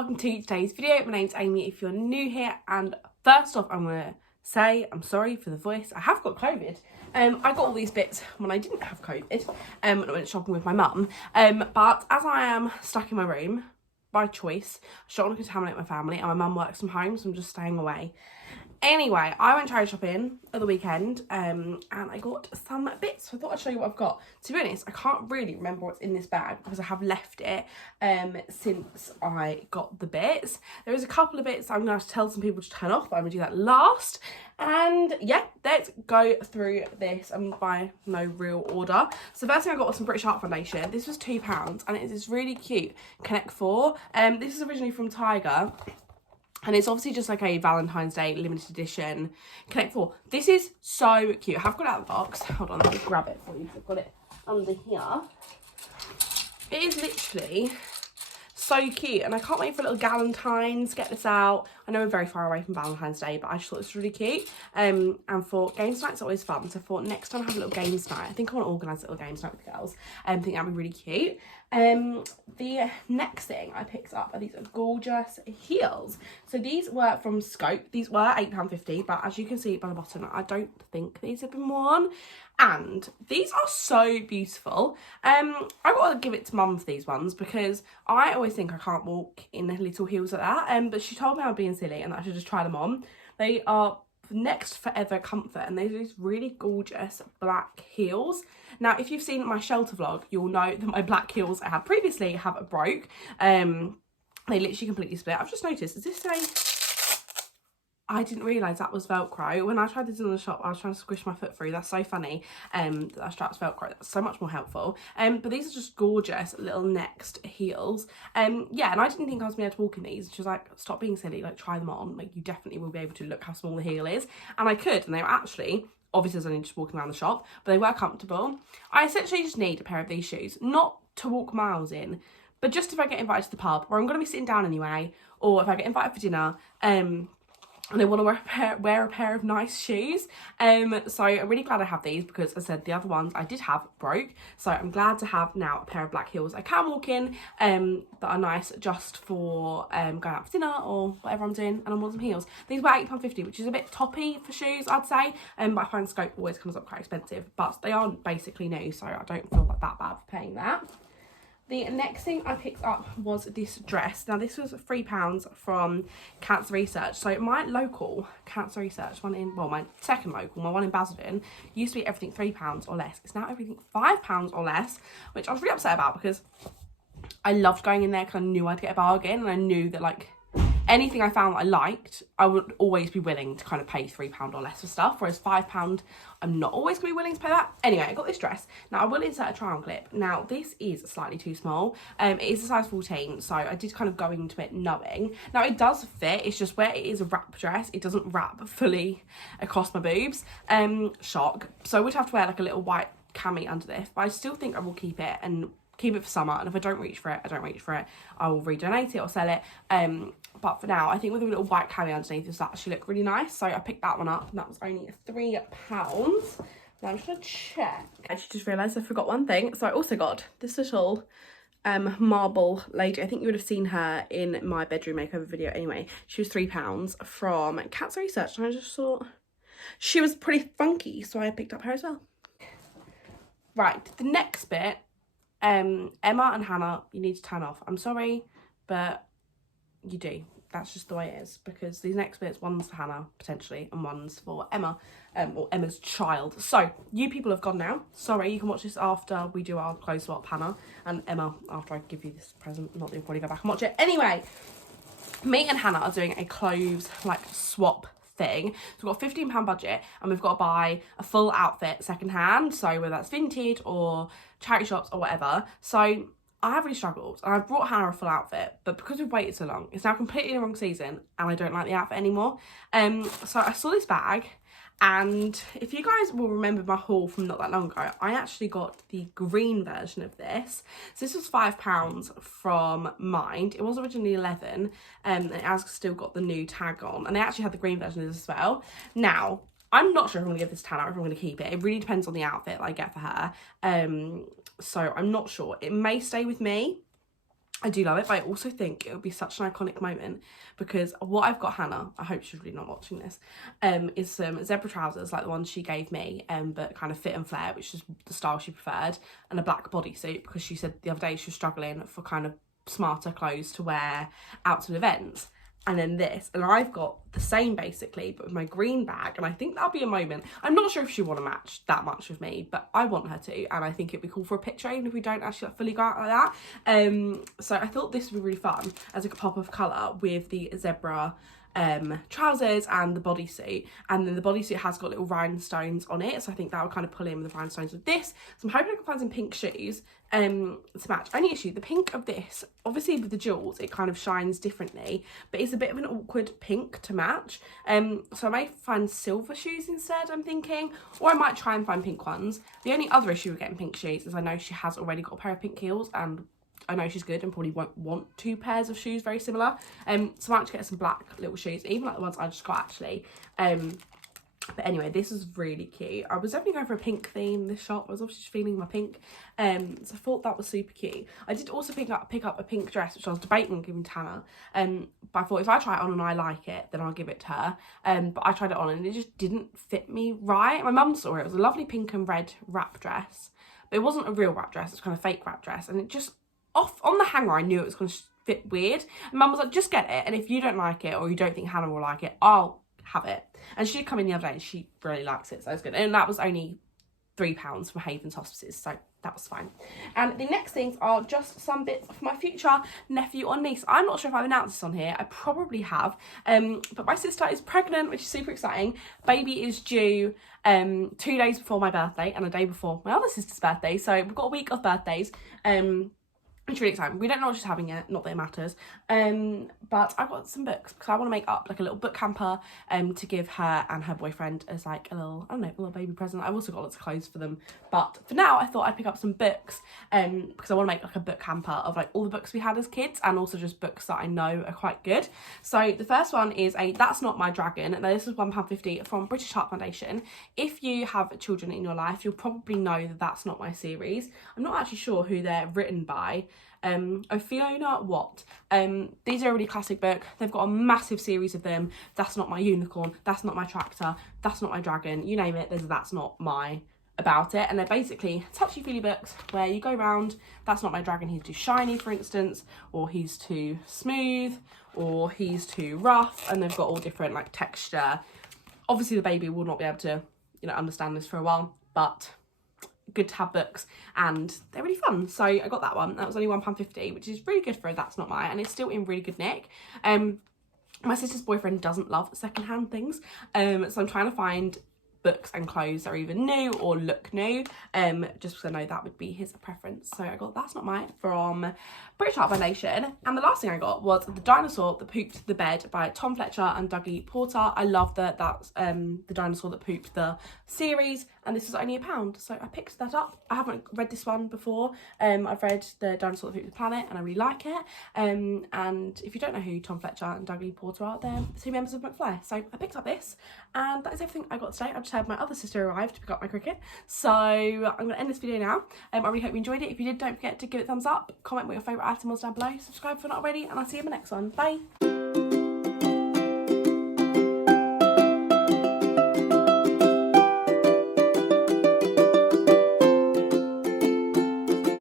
welcome to today's video. My name's Amy if you're new here, and first off I'm going to say I'm sorry for the voice. I have got COVID. I got all these bits when I didn't have COVID, when I went shopping with my mum, but as I am stuck in my room by choice, I don't want to contaminate my family, and my mum works from home, so I'm just staying away. Anyway, I went charity shopping at the weekend, and I got some bits, so I thought I'd show you what I've got. To be honest, I can't really remember what's in this bag because I have left it since I got the bits. There is a couple of bits I'm going to have to tell some people to turn off, but I'm going to do that last. And yeah, let's go through this by no real order. So the first thing I got was some British Heart Foundation. This was £2, and it is this really cute Connect 4. This is originally from Tiger. And it's obviously just like a Valentine's Day limited edition Connect 4. This is so cute. I have got it out of the box. Hold on, let me grab it for you because I've got it under here. It is literally so cute, and I can't wait for little Galentine's to get this out. I know we're very far away from Valentine's Day, but I just thought it was really cute. And for games night, it's always fun. So I thought next time I have a little games night, I think I want to organise a little games night with the girls. I think that'd be really cute. The next thing I picked up are these gorgeous heels. So these were from Scope. These were £8.50, but as you can see by the bottom, I don't think these have been worn. And these are so beautiful. I got to give it to mum for these ones because I always think I can't walk in little heels like that. But she told me I was being silly and that I should just try them on. They are Next Forever Comfort, and they're these really gorgeous black heels. Now, if you've seen my shelter vlog, you'll know that my black heels I had previously have broke. They literally completely split. I've just noticed, is this I didn't realise that was Velcro. When I tried this in the shop, I was trying to squish my foot through. That's so funny. That strap's Velcro. That's so much more helpful. But these are just gorgeous little Next heels. Yeah, and I didn't think I was going to be able to walk in these. She was like, stop being silly, like try them on. Like you definitely will be able to look how small the heel is. And I could, and they were actually, obviously I was only just walking around the shop, but they were comfortable. I essentially just need a pair of these shoes, not to walk miles in, but just if I get invited to the pub, where I'm going to be sitting down anyway, or if I get invited for dinner, and I want to wear a pair of nice shoes. So I'm really glad I have these because, as I said, the other ones I did have broke. So I'm glad to have now a pair of black heels I can walk in that are nice just for going out for dinner or whatever I'm doing, and I want some heels. These were £8.50, which is a bit toppy for shoes, I'd say. But I find Scope always comes up quite expensive. But they are basically new, so I don't feel like that bad for paying that. The next thing I picked up was this dress. Now, this was £3 from Cancer Research. So my local Cancer Research one my second local, my one in Basildon, used to be everything £3 or less. It's now everything £5 or less, which I was really upset about because I loved going in there because I knew I'd get a bargain, and I knew that like anything I found that I liked, I would always be willing to kind of pay £3 or less for stuff, whereas £5, I'm not always going to be willing to pay that. Anyway, I got this dress. Now, I will insert a try-on clip. Now, this is slightly too small. It is a size 14, so I did kind of go into it knowing. Now, it does fit. It's just where it is a wrap dress, it doesn't wrap fully across my boobs. Shock. So I would have to wear like a little white cami under this, but I still think I will keep it for summer, and if I don't reach for it, I don't reach for it. I will redonate it or sell it. But for now, I think with a little white cami underneath, this actually look really nice. So I picked that one up, and that was only £3. Now I'm just gonna check. I actually just realised I forgot one thing. So I also got this little marble lady. I think you would have seen her in my bedroom makeover video anyway. She was £3 from Cancer Research, and I just thought she was pretty funky, so I picked up her as well. Right, the next bit, Emma and Hannah, you need to turn off. I'm sorry, but you do. That's just the way it is, because these next bits, one's for Hannah potentially and one's for Emma, or Emma's child. So you people have gone now. Sorry, you can watch this after we do our clothes swap, Hannah and Emma, after I give you this present. Not that you'll probably go back and watch it anyway. Me and Hannah are doing a clothes like swap thing. So we've got a £15 budget, and we've got to buy a full outfit secondhand, so whether that's vintage or charity shops or whatever. So I have really struggled, and I've brought Hannah a full outfit, but because we've waited so long, it's now completely the wrong season, and I don't like the outfit anymore. So I saw this bag, and if you guys will remember my haul from not that long ago, I actually got the green version of this. So this was £5 from Mind. It was originally 11, and it has still got the new tag on, and they actually had the green version of this as well. Now, I'm not sure if I'm going to give this to Hannah or if I'm going to keep it. It really depends on the outfit that I get for her. So I'm not sure. It may stay with me. I do love it, but I also think it would be such an iconic moment because what I've got Hannah, I hope she's really not watching this, is some zebra trousers like the ones she gave me, but kind of fit and flare, which is the style she preferred, and a black bodysuit because she said the other day she was struggling for kind of smarter clothes to wear out to events. And then this, and I've got the same basically, but with my green bag, and I think that'll be a moment. I'm not sure if she want to match that much with me, but I want her to, and I think it'd be cool for a picture, even if we don't actually like, fully go out like that. So I thought this would be really fun as like a pop of colour with the zebra trousers and the bodysuit, and then the bodysuit has got little rhinestones on it, so I think that would kind of pull in with the rhinestones with this. So I'm hoping I can find some pink shoes to match. Only issue, the pink of this, obviously with the jewels it kind of shines differently, but it's a bit of an awkward pink to match, so I may find silver shoes instead, I'm thinking, or I might try and find pink ones. The only other issue with getting pink shoes is I know she has already got a pair of pink heels, and I know she's good and probably won't want 2 pairs of shoes very similar. So I might have to get some black little shoes, even like the ones I just got actually. But anyway, this is really cute. I was definitely going for a pink theme in this shop. I was obviously just feeling my pink. So I thought that was super cute. I did also pick up a pink dress, which I was debating giving to Hannah. But I thought if I try it on and I like it, then I'll give it to her. But I tried it on and it just didn't fit me right. My mum saw it. It was a lovely pink and red wrap dress. But it wasn't a real wrap dress. It was kind of fake wrap dress. And it just, off on the hanger, I knew it was going to fit weird. And Mum was like, just get it. And if you don't like it or you don't think Hannah will like it, I'll have it. And she did come in the other day and she really likes it, so it's good. And that was only £3 from Havens Hospices, so that was fine. And the next things are just some bits for my future nephew or niece. I'm not sure if I've announced this on here. I probably have. But my sister is pregnant, which is super exciting. Baby is due 2 days before my birthday and a day before my other sister's birthday. So we've got a week of birthdays. It's really exciting. We don't know what she's having yet, not that it matters. But I've got some books because I want to make up like a little book hamper to give her and her boyfriend as like a little, I don't know, a little baby present. I've also got lots of clothes for them. But for now, I thought I'd pick up some books because I want to make like a book hamper of like all the books we had as kids and also just books that I know are quite good. So the first one is That's Not My Dragon. Now this is £1.50 from British Heart Foundation. If you have children in your life, you'll probably know that That's Not My series. I'm not actually sure who they're written by. Fiona Watt. These are a really classic book. They've got a massive series of them. That's Not My Unicorn, That's Not My Tractor, That's Not My Dragon, you name it, there's a That's Not My about it. And they're basically touchy-feely books where you go around, that's not my dragon, he's too shiny, for instance, or he's too smooth, or he's too rough, and they've got all different like texture. Obviously the baby will not be able to, you know, understand this for a while, but good to have books and they're really fun. So I got that one. That was only £1.50, which is really good for a That's Not My, and it's still in really good nick. My sister's boyfriend doesn't love secondhand things, so I'm trying to find books and clothes that are either new or look new, just because I know that would be his preference. So I got That's Not Mine from British Heart Foundation. And the last thing I got was The Dinosaur That Pooped the Bed by Tom Fletcher and Dougie Porter. I love that's The Dinosaur That Pooped the series, and this was only £1, so I picked that up. I haven't read this one before. I've read The Dinosaur That Pooped the Planet and I really like it. And if you don't know who Tom Fletcher and Dougie Porter are, they're 2 members of McFly. So I picked up this, and that is everything I got today. I just had my other sister arrive to pick up my cricket, so I'm going to end this video now. I really hope you enjoyed it. If you did, don't forget to give it a thumbs up, comment what your favourite item was down below, subscribe if you're not already, and I'll see you in the next one. Bye.